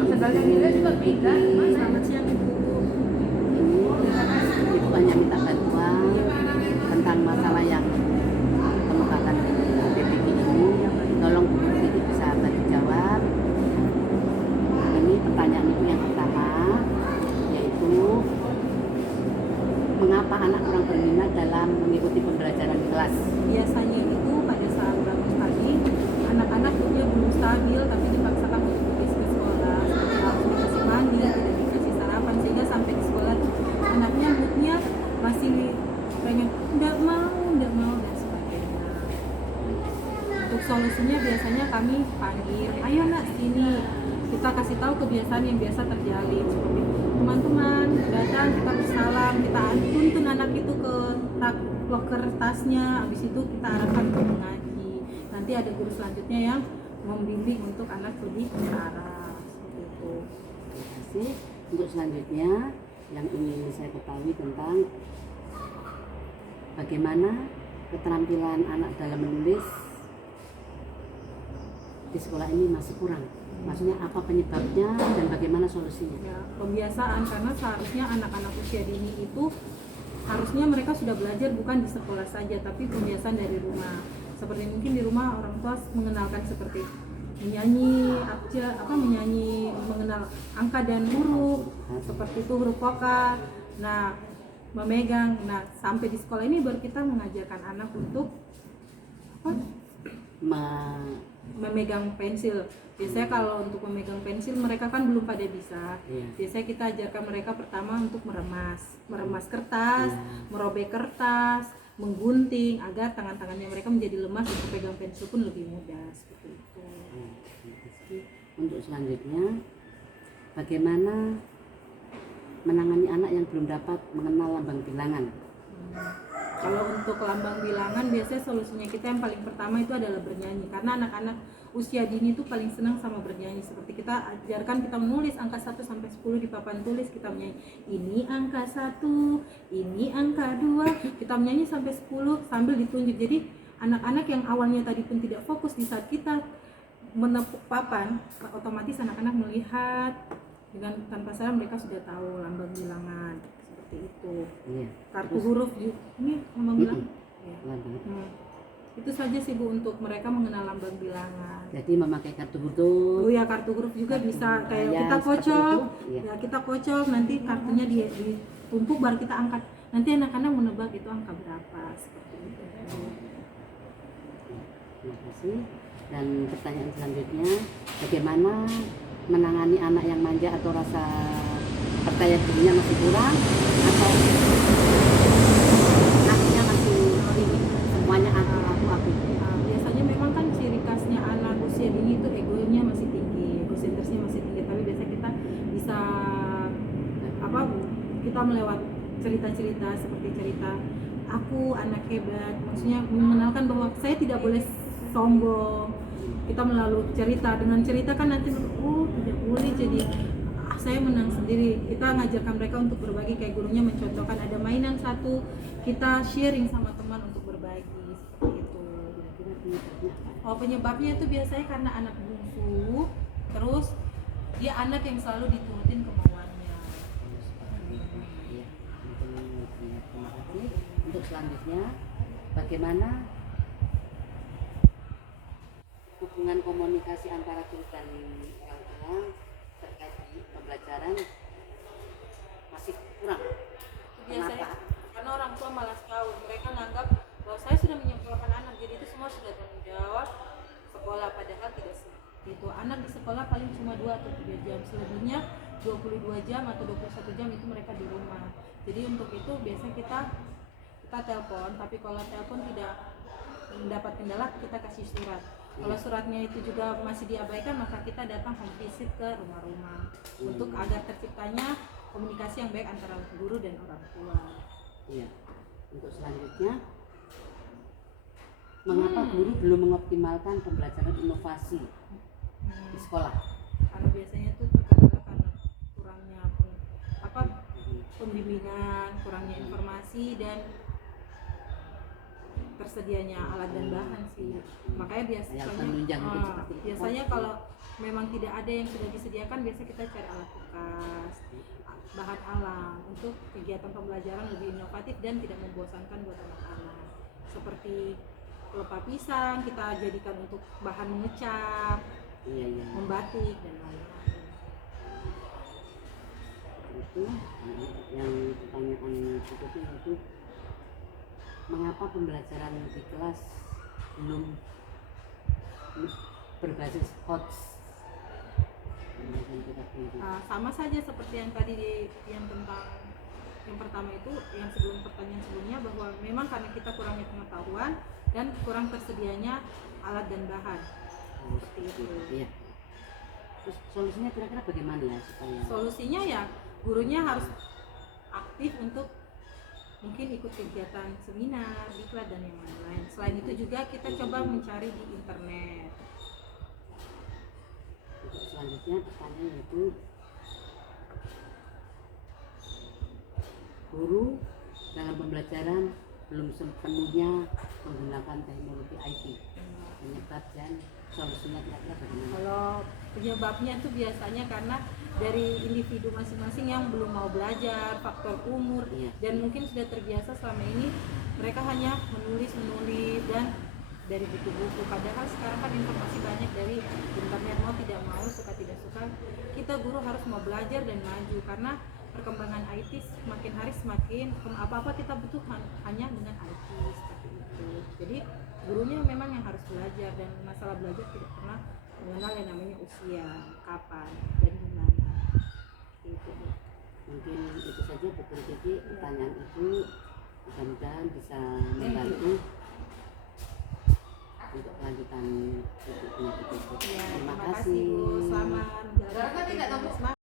Sandalnya Mila juga beda. Selamat siang Ibu. Ibu hanya minta bantuan tentang masalah yang kemukakan di BPK ini. Tolong Bu Ibu bisa bantu jawab. Ini pertanyaan Ibu yang pertama, yaitu mengapa anak kurang berminat dalam mengikuti pembelajaran di kelas? Biasanya itu pada saat bangun pagi, anak-anak moodnya belum stabil, tapi dipaksakan untuk pergi ke sekolah. Harus dikasih mandi, tidak dikasih sarapan, sehingga sampai di sekolah anaknya moodnya masih pengen nggak mau dan sebagainya. Untuk solusinya biasanya kami panggil, ayo nak sini, kita kasih tahu kebiasaan yang biasa terjalin seperti teman-teman datang, kita bersalam, kita tuntun anak itu ke loker tasnya, habis itu kita arahkan untuk mengaji. Nanti ada guru selanjutnya yang membimbing untuk anak lebih terarah seperti itu. Terima kasih. Untuk selanjutnya yang ingin saya ketahui tentang bagaimana keterampilan anak dalam menulis di sekolah ini masih kurang. Maksudnya apa penyebabnya dan bagaimana solusinya? Ya, pembiasaan, karena seharusnya anak-anak usia dini itu harusnya mereka sudah belajar bukan di sekolah saja, tapi pembiasaan dari rumah. Seperti mungkin di rumah orang tua mengenalkan seperti menyanyi, mengenal angka dan huruf, seperti itu huruf vokal. Nah, memegang. Nah, sampai di sekolah ini baru kita mengajarkan anak untuk memegang pensil. Biasanya kalau untuk memegang pensil mereka kan belum pada bisa. Biasanya kita ajarkan mereka pertama untuk meremas kertas, merobek kertas, menggunting agar tangan-tangannya mereka menjadi lemah untuk pegang pensil pun lebih mudah seperti itu. Untuk selanjutnya, bagaimana menangani anak yang belum dapat mengenal lambang bilangan? Kalau untuk lambang bilangan biasanya solusinya kita yang paling pertama itu adalah bernyanyi, karena anak-anak usia dini itu paling senang sama bernyanyi. Seperti kita ajarkan kita menulis angka 1 sampai 10 di papan tulis, kita menyanyi ini angka 1, ini angka 2, kita menyanyi sampai 10 sambil ditunjuk. Jadi anak-anak yang awalnya tadi pun tidak fokus, di saat kita menepuk papan, otomatis anak-anak melihat dengan tanpa sadar mereka sudah tahu lambang bilangan. Itu kartu huruf juga ini lambang bilangan itu saja sih Bu untuk mereka mengenal lambang bilangan. Jadi memakai kartu huruf. Oh ya, kartu huruf juga bisa kayak kita kocok ya, kita kocok nanti kartunya ditumpuk baru kita angkat, nanti anak-anak menebak itu angka berapa seperti itu. Terima kasih. Dan pertanyaan selanjutnya, bagaimana menangani anak yang manja atau rasa percaya dirinya masih kurang atau akhirnya masih semuanya aku. Biasanya memang kan ciri khasnya anak usia dini itu egonya masih tinggi, egosentrisnya masih tinggi, tapi biasanya kita bisa kita melewat cerita-cerita seperti cerita aku anak hebat, maksudnya mengenalkan bahwa saya tidak boleh sombong. Kita melalui cerita, dengan cerita kan nanti tidak boleh jadi saya menang sendiri. Kita ngajarkan mereka untuk berbagi, kayak gurunya mencontohkan ada mainan satu, kita sharing sama teman untuk berbagi seperti itu. Penyebabnya itu biasanya karena anak bungsu, terus dia anak yang selalu diturutin kemauannya. Terima kasih. Untuk selanjutnya, bagaimana hubungan komunikasi antara guru dan orang tua terkait pembelajaran masih kurang? Biasanya karena orang tua malas tahu, mereka menganggap bahwa saya sudah menyekolahkan anak, jadi itu semua sudah tanggung jawab sekolah, padahal tidak seperti itu. Anak di sekolah paling cuma 2 atau 3 jam, selebihnya 22 jam atau 21 jam itu mereka di rumah. Jadi untuk itu biasanya kita telepon, tapi kalau telepon tidak mendapat kendala kita kasih surat. Kalau suratnya itu juga masih diabaikan, maka kita datang home visit ke rumah-rumah untuk agar terciptanya komunikasi yang baik antara guru dan orang tua. Iya. Untuk selanjutnya, mengapa guru belum mengoptimalkan pembelajaran inovasi di sekolah? Karena biasanya itu terkadang karena kurangnya pembimbingan, kurangnya informasi dan tersedianya alat dan bahan sih. Makanya biasanya kalau memang tidak ada yang sudah disediakan, biasa kita cari alat bekas, bahan alam untuk kegiatan pembelajaran lebih inovatif dan tidak membosankan buat anak-anak. Seperti pelepah pisang kita jadikan untuk bahan mengecat, Iya. membatik dan lain-lain. Itu yang pertanyaan berikutnya itu mengapa pembelajaran di kelas belum berbasis HOTS? Sama saja seperti yang tadi yang tentang yang pertama itu, yang sebelum pertanyaan sebelumnya, bahwa memang karena kita kurangnya pengetahuan dan kurang tersedianya alat dan bahan. Seperti itu. Iya. Terus solusinya kira-kira bagaimana ya supaya? Solusinya ya gurunya harus aktif untuk mungkin ikut kegiatan seminar, diklat dan yang lain-lain. Selain itu juga kita coba mencari di internet. Untuk selanjutnya pertanyaan itu, guru dalam pembelajaran belum sepenuhnya menggunakan teknologi IT, penyebab dan solusinya kira-kira bagaimana? Kalau penyebabnya itu biasanya karena dari individu masing-masing yang belum mau belajar, faktor umur, dan mungkin sudah terbiasa selama ini mereka hanya menulis dan dari buku-buku. Padahal sekarang kan informasi banyak dari internet, mau tidak mau, suka tidak suka, kita guru harus mau belajar dan maju, karena perkembangan IT semakin hari semakin apa-apa kita butuhkan hanya dengan IT seperti itu. Jadi gurunya memang yang harus belajar, dan masalah belajar tidak pernah mengenal yang namanya usia, kapan dan gimana. Itu. Mungkin itu saja Dr. Kiki, pertanyaan itu mudah-mudahan bisa membantu untuk kelanjutan penyakit. Ya, Terima kasih Bu. kasih. Selamat menjalankan.